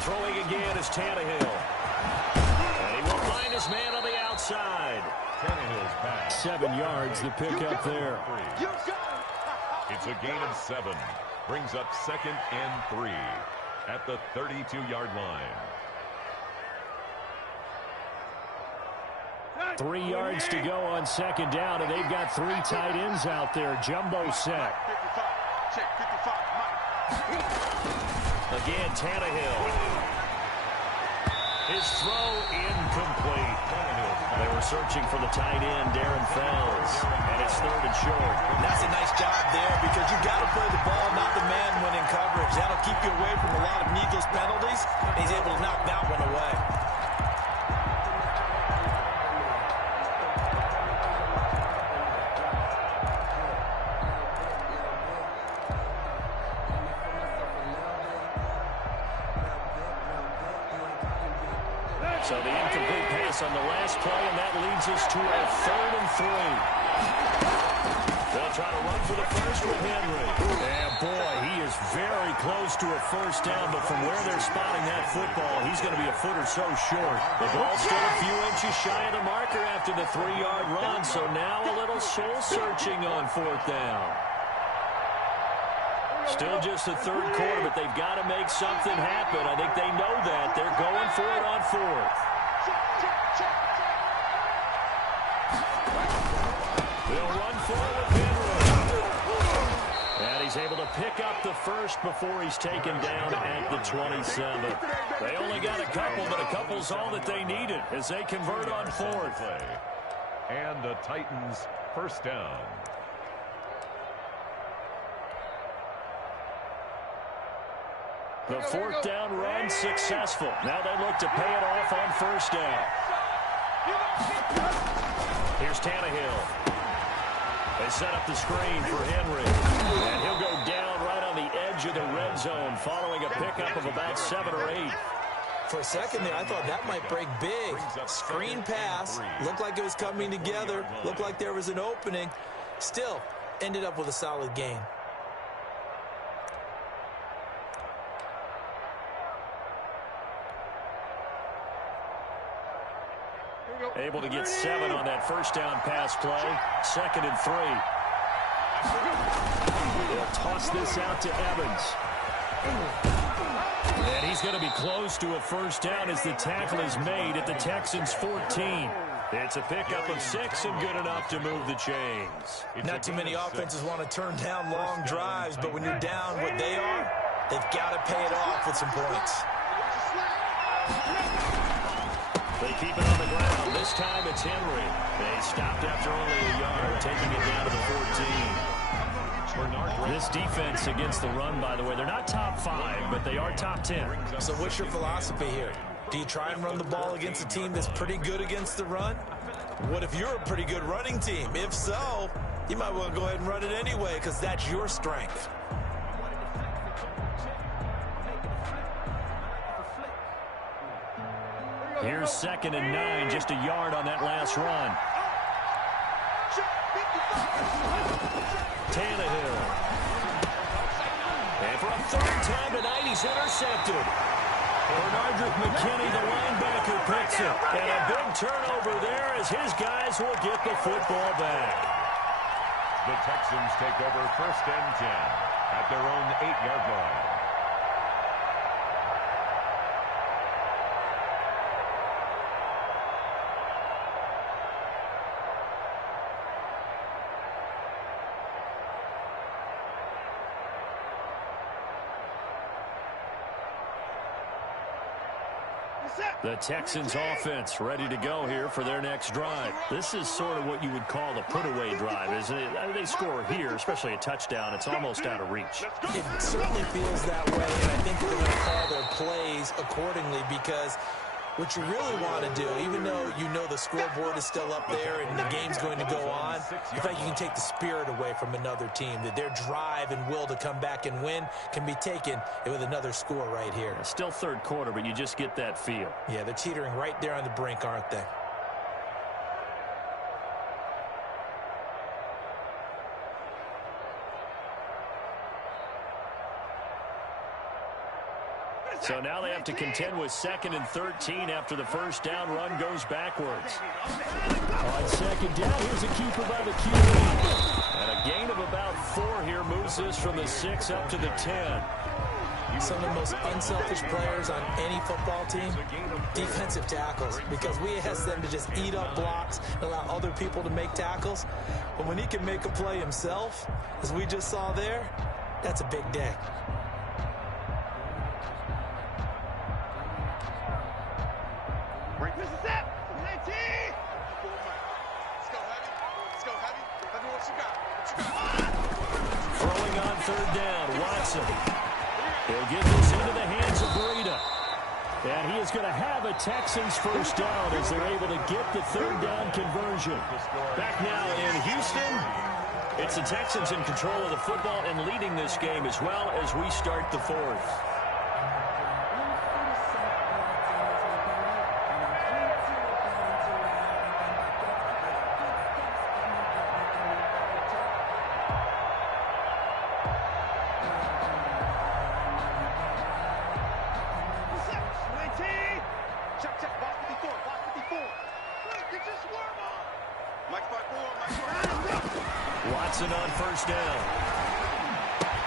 Throwing again is Tannehill. And he will find his man on the outside. Tannehill's pass. 7 yards, the pickup there. It's a gain of 7. Brings up 2nd and 3. At the 32-yard line. 3 yards to go on 2nd down, and they've got 3 tight ends out there. Jumbo set. 55, check, 55, Mike. Again, Tannehill. His throw incomplete. They were searching for the tight end, Darren Fells, and it's 3rd and short. And that's a nice job there because you've got to play the ball, not the man-winning coverage. That'll keep you away from a lot of needless penalties. He's able to knock that one away. So the incomplete pass on the last play, and that leads us to a 3rd and 3. They'll try to run for the first with Henry. And boy, he is very close to a 1st down, but from where they're spotting that football, he's going to be a foot or so short. The ball still a few inches shy of the marker after the 3-yard run, so now a little soul searching on 4th down. Still just the third quarter, but they've got to make something happen. I think they know that. They're going for it on fourth. They'll run for it with Henry. And he's able to pick up the first before he's taken down at the 27. They only got a couple, but a couple's all that they needed as they convert on fourth. And the Titans first down. The fourth down run successful. Now they look to pay it off on first down. Here's Tannehill. They set up the screen for Henry. And he'll go down right on the edge of the red zone following a pickup of about 7 or 8. For a second there, I thought that might break big. Screen pass. Looked like it was coming together. Looked like there was an opening. Still, ended up with a solid gain. Able to get 7 on that first down pass play. 2nd and 3. They'll toss this out to Evans. And he's going to be close to a first down as the tackle is made at the Texans' 14. It's a pickup of 6 and good enough to move the chains. Not too many offenses want to turn down long drives, but when you're down what they are, they've got to pay it off with some points. They keep it on the ground. This time it's Henry. They stopped after only a yard, taking it down to the 14. This defense against the run, by the way, they're not top 5, but they are top 10. So what's your philosophy here? Do you try and run the ball against a team that's pretty good against the run? What if you're a pretty good running team? If so, you might want to go ahead and run it anyway because that's your strength. Here's 2nd and 9, just a yard on that last run. Tannehill. And for a 3rd time tonight, he's intercepted. Bernardrick McKinney, the linebacker, picks it. And a big turnover there as his guys will get the football back. The Texans take over 1st and 10 at their own 8-yard line. The Texans offense ready to go here for their next drive. This is sort of what you would call a put-away drive, isn't it? They score here, especially a touchdown. It's almost out of reach. It certainly feels that way, and I think they're going to call their plays accordingly because what you really want to do, even though you know the scoreboard is still up there and the game's going to go on, you think you can take the spirit away from another team, that their drive and will to come back and win can be taken with another score right here. Still 3rd quarter, but you just get that feel. Yeah, they're teetering right there on the brink, aren't they? So now they have to contend with 2nd and 13 after the first down run goes backwards. On 2nd down, here's a keeper by the QB. And a gain of about 4 here moves this from the 6 up to the 10. Some of the most unselfish players on any football team, defensive tackles, because we ask them to just eat up blocks and allow other people to make tackles. But when he can make a play himself, as we just saw there, that's a big day. Throwing on 3rd down, Watson. He'll get this into the hands of Breida. And he is going to have a Texans first down as they're able to get the 3rd down conversion. Back now in Houston, it's the Texans in control of the football and leading this game as well as we start the 4th. Watson on first down.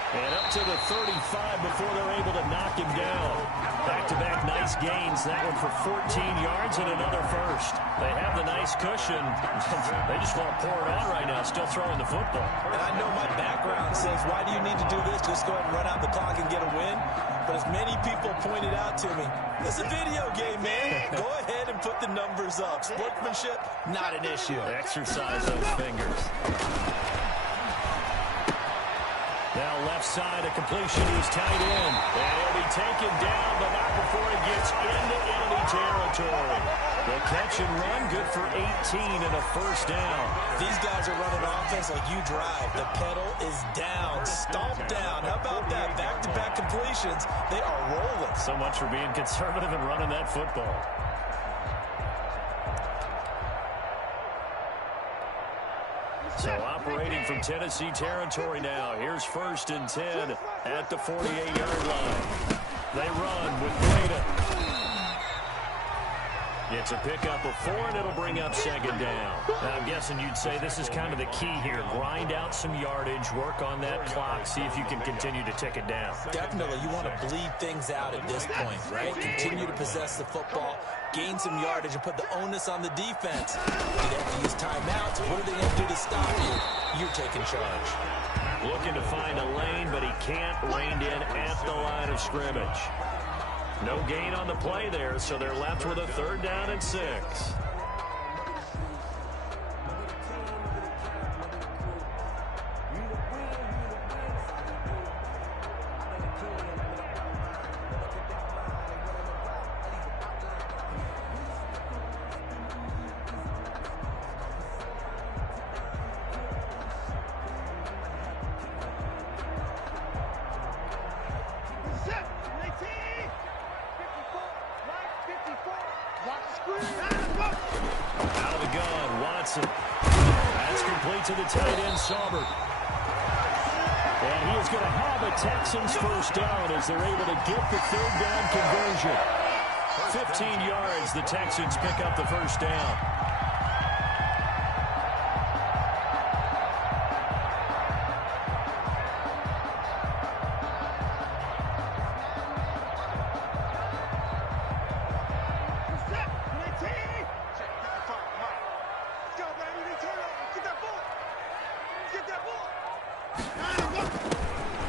And up to the 35 before they're able to knock him down. Back-to-back nice gains. That one for 14 yards and another first. They have the nice cushion. They just want to pour it on right now, still throwing the football. And I know my background says, why do you need to do this? Just go ahead and run out the clock and get a win. But as many people pointed out to me, it's a video game, man. Go ahead and put the numbers up. Sportsmanship, not an issue. Exercise those fingers. Now left side, a completion. He's tight end. And he'll be taken down, but not before he gets into enemy territory. The catch and run, good for 18 and a first down. These guys are running offense like you drive. The pedal is down, stomp down. How about that? Back-to-back completions. They are rolling. So much for being conservative and running that football. So operating from Tennessee territory now. Here's 1st and 10 at the 48-yard line. They run with Breda. It's a pickup of 4, and it'll bring up 2nd down. Now, I'm guessing you'd say this is kind of the key here. Grind out some yardage, work on that clock, see if you can continue to tick it down. Definitely. You want to bleed things out at this point, right? Continue to possess the football, gain some yardage, and put the onus on the defense. You have to use timeouts. What are they going to do to stop you? You're taking charge. Looking to find a lane, but he can't. Reined in at the line of scrimmage. No gain on the play there, so they're left with a 3rd down and 6. Out of the gun, Watson. That's complete to the tight end, Sauber. And he is going to have a Texans first down as they're able to get the 3rd down conversion. 15 yards, the Texans pick up the first down.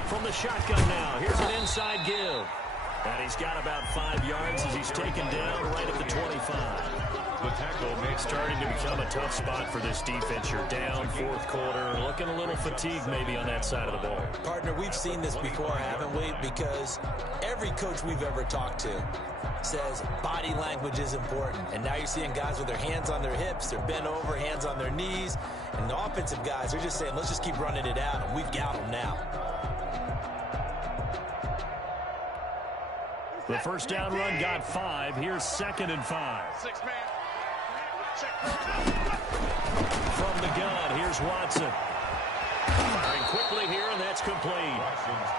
From the shotgun now, here's an inside give. And he's got about 5 yards as he's taken down right at the 25. The tackle starting to become a tough spot for this defense. You're down 4th quarter, looking a little fatigued maybe on that side of the ball. Partner, we've seen this before, haven't we? Because every coach we've ever talked to says body language is important. And now you're seeing guys with their hands on their hips, they're bent over, hands on their knees. And the offensive guys are just saying, let's just keep running it out, and we've got them now. The first down run got 5. Here's 2nd and 5. 6 man. From the gun, here's Watson. Firing quickly here, and that's complete.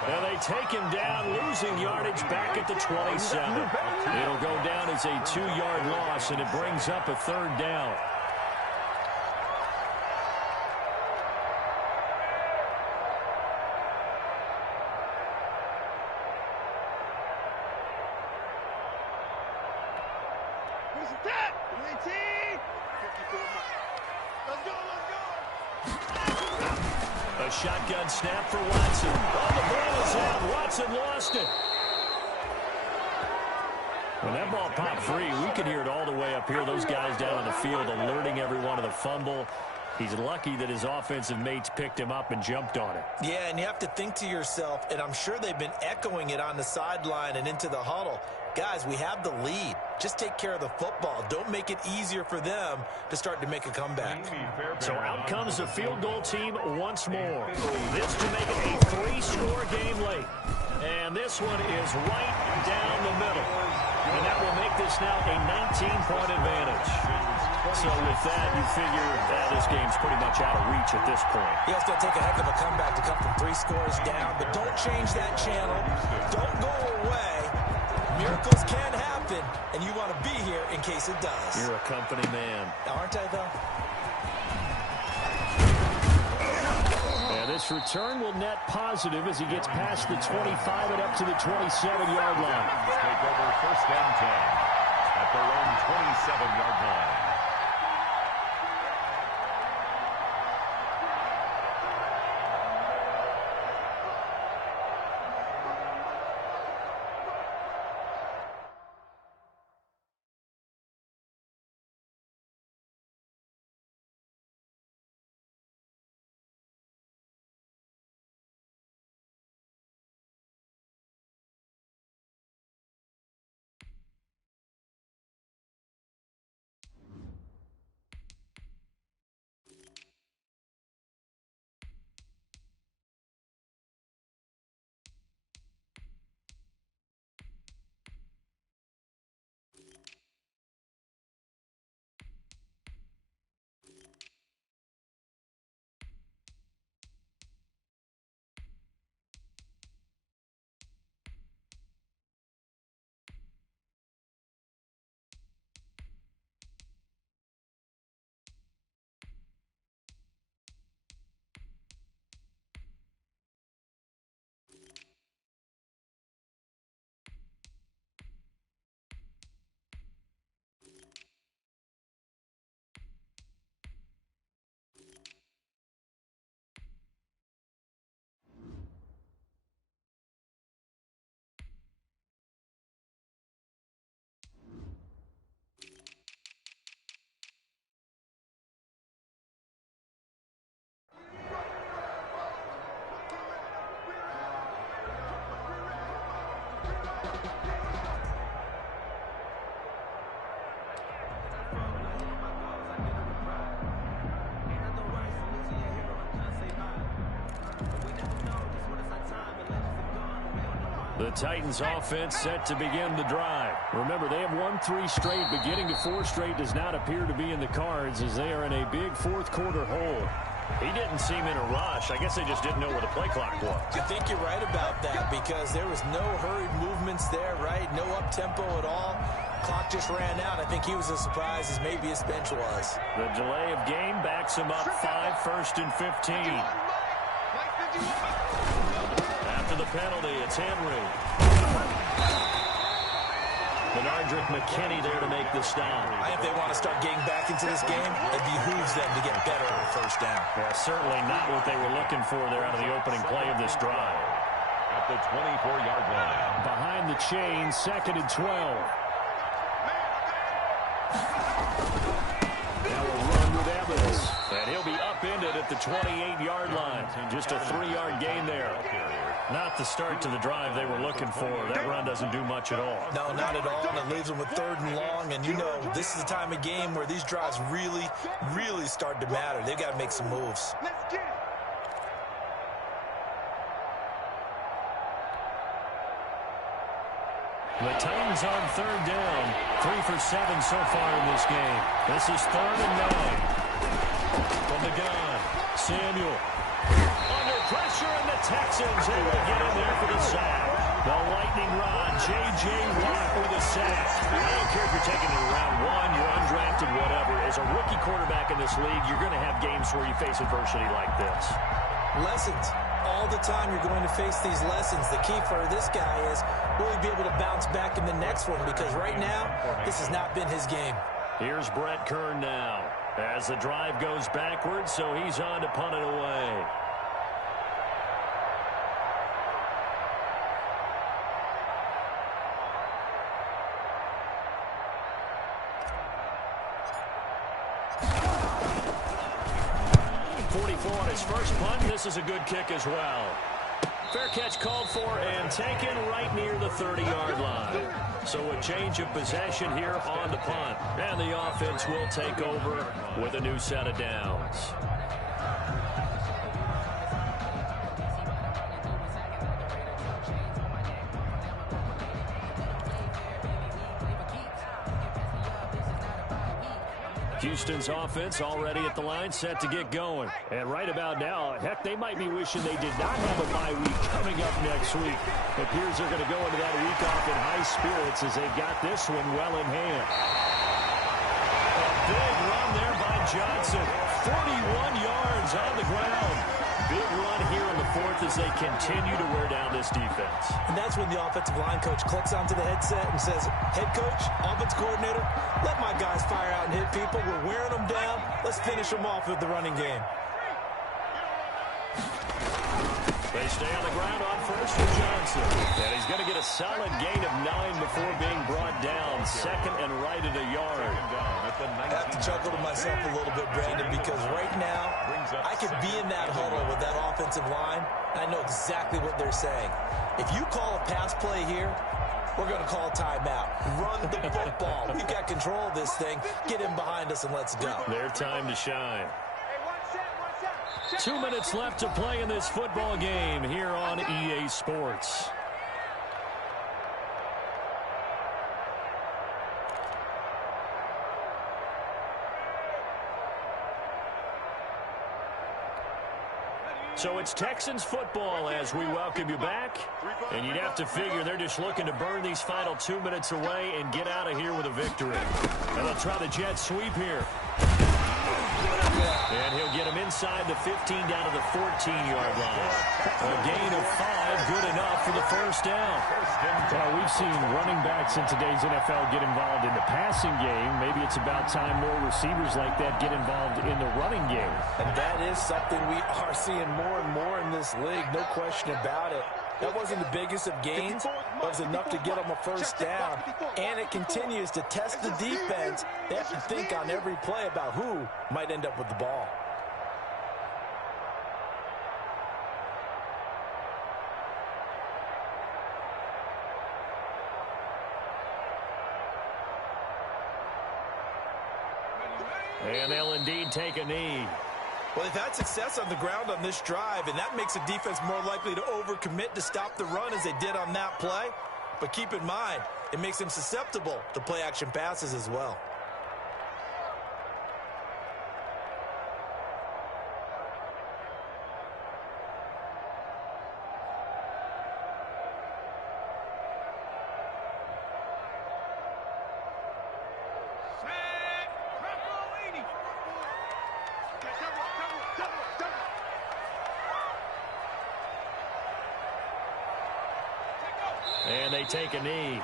And they take him down, losing yardage back at the 27. It'll go down as a 2-yard loss, and it brings up a 3rd down. A shotgun snap for Watson. Oh, the ball is out. Watson lost it. When that ball popped free, we could hear it all the way up here. Those guys down on the field alerting everyone of the fumble. He's lucky that his offensive mates picked him up and jumped on it. Yeah, and you have to think to yourself, and I'm sure they've been echoing it on the sideline and into the huddle. Guys, we have the lead. Just take care of the football. Don't make it easier for them to start to make a comeback. So out comes the field goal team once more. This to make it a 3-score game late. And this one is right down the middle. And that will make this now a 19-point advantage. So with that, you figure that this game's pretty much out of reach at this point. Yeah, it's going to take a heck of a comeback to come from 3 scores down. But don't change that channel. Don't go away. Miracles can happen, and you want to be here in case it does. You're a company man. Aren't I, though? And this This return will net positive as he gets past the 25 and up to the 27-yard line. Take over first and 10 at their own 27-yard line. The Titans offense set to begin the drive. Remember, they have won 3 straight, but getting to 4 straight does not appear to be in the cards as they are in a big fourth quarter hole. He didn't seem in a rush. I guess they just didn't know where the play clock was. I think you're right about that because there was no hurried movements there, right? No up-tempo at all. Clock just ran out. I think he was as surprised as maybe his bench was. The delay of game backs him up 5, 1st and 15. After the penalty, it's Henry. Benardrick McKinney there to make the stop. I think they want to start getting back into this game. It behooves them to get better on first down. Yeah, certainly not what they were looking for there out of the opening play of this drive. At the 24-yard line. Behind the chain, 2nd and 12. Now a run with Evans. And he'll be upended at the 28-yard line. Just a 3-yard gain there. Not the start to the drive they were looking for. That run doesn't do much at all. No, not at all. And it leaves them with 3rd and long. And, you know, this is the time of game where these drives really, really start to matter. They've got to make some moves. The Titans on 3rd down. 3 for 7 so far in this game. This is 3rd and 9. From the gun, Samuel. Under pressure, and the Texans able to get in there for the sack. The lightning rod, J.J. Watt with a sack. I don't care if you're taking it in round 1, you're undrafted, whatever. As a rookie quarterback in this league, you're going to have games where you face adversity like this. Lessons. All the time you're going to face these lessons. The key for this guy is will he be able to bounce back in the next one? Because right now, this has not been his game. Here's Brett Kern now as the drive goes backwards, so he's on to punt it away. On his first punt, this is a good kick as well. Fair catch called for and taken right near the 30-yard line. So a change of possession here on the punt. And the offense will take over with a new set of downs. Houston's offense already at the line, set to get going. And right about now, heck, they might be wishing they did not have a bye week coming up next week. It appears they're going to go into that week off in high spirits as they got this one well in hand. A big run there by Johnson. 41 yards on the ground. Big run here forth as they continue to wear down this defense. And that's when the offensive line coach clicks onto the headset and says, head coach, offense coordinator, let my guys fire out and hit people. We're wearing them down. Let's finish them off with the running game. They stay on the ground on first with Johnson. And he's going to get a solid gain of 9 before being brought down. Second and right at a yard. I have to chuckle to myself a little bit, Brandon, because right now I could be in that huddle with that offensive line. I know exactly what they're saying. If you call a pass play here, we're going to call a timeout. Run the football. We've got control of this thing. Get in behind us and let's go. Their time to shine. 2 minutes left to play in this football game here on EA Sports. So it's Texans football as we welcome you back. And you'd have to figure they're just looking to burn these final 2 minutes away and get out of here with a victory. And they'll try the jet sweep here. And he'll get him inside the 15 down to the 14-yard line. A gain of 5, good enough for the first down. Well, we've seen running backs in today's NFL get involved in the passing game. Maybe it's about time more receivers like that get involved in the running game. And that is something we are seeing more and more in this league, no question about it. That wasn't the biggest of gains, but it was enough to get them a first down. And it continues to test the defense. They have to think on every play about who might end up with the ball. And they'll indeed take a knee. Well, they've had success on the ground on this drive, and that makes the defense more likely to overcommit to stop the run as they did on that play. But keep in mind, it makes them susceptible to play-action passes as well. And they take a knee.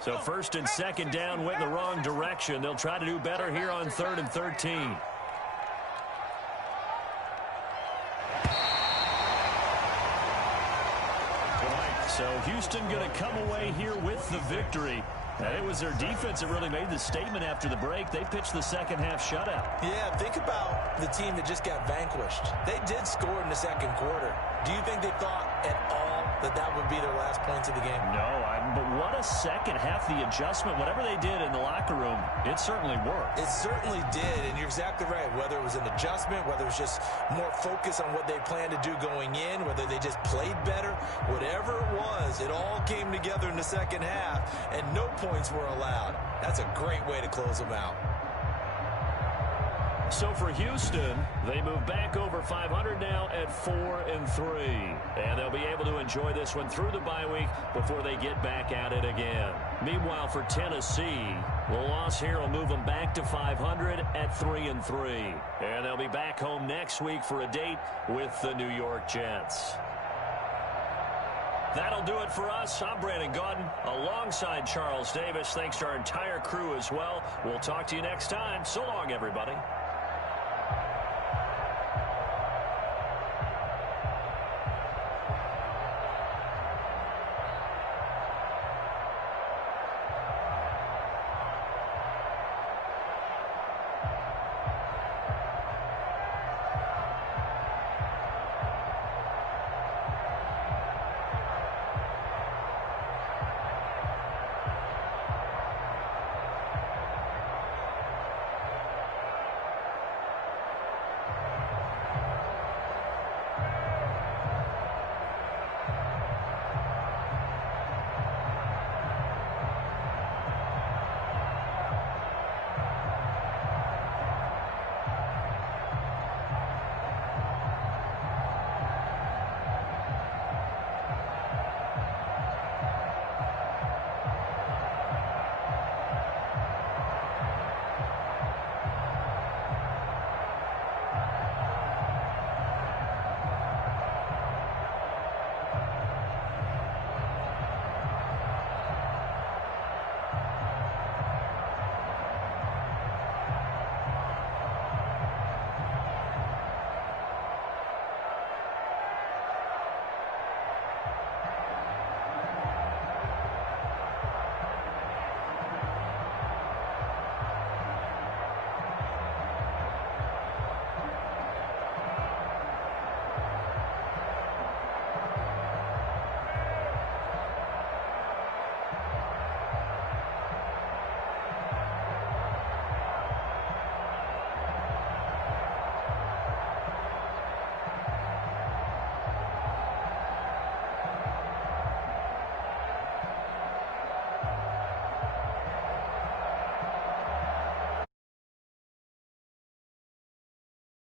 So first and second down went in the wrong direction. They'll try to do better here on 3rd and 13. So Houston going to come away here with the victory. And it was their defense that really made the statement after the break. They pitched the second half shutout. Yeah, think about the team that just got vanquished. They did score in the second quarter. Do you think they thought at all that that would be their last points of the game? No, but what a second half, the adjustment, whatever they did in the locker room, it certainly worked. It certainly did, and you're exactly right. Whether it was an adjustment, whether it was just more focus on what they planned to do going in, whether they just played better, whatever it was, it all came together in the second half, and no points were allowed. That's a great way to close them out. So for Houston, they move back over 500 now at 4-3. And they'll be able to enjoy this one through the bye week before they get back at it again. Meanwhile, for Tennessee, the loss here will move them back to 500 at 3-3. And they'll be back home next week for a date with the New York Jets. That'll do it for us. I'm Brandon Gaudin alongside Charles Davis. Thanks to our entire crew as well. We'll talk to you next time. So long, everybody.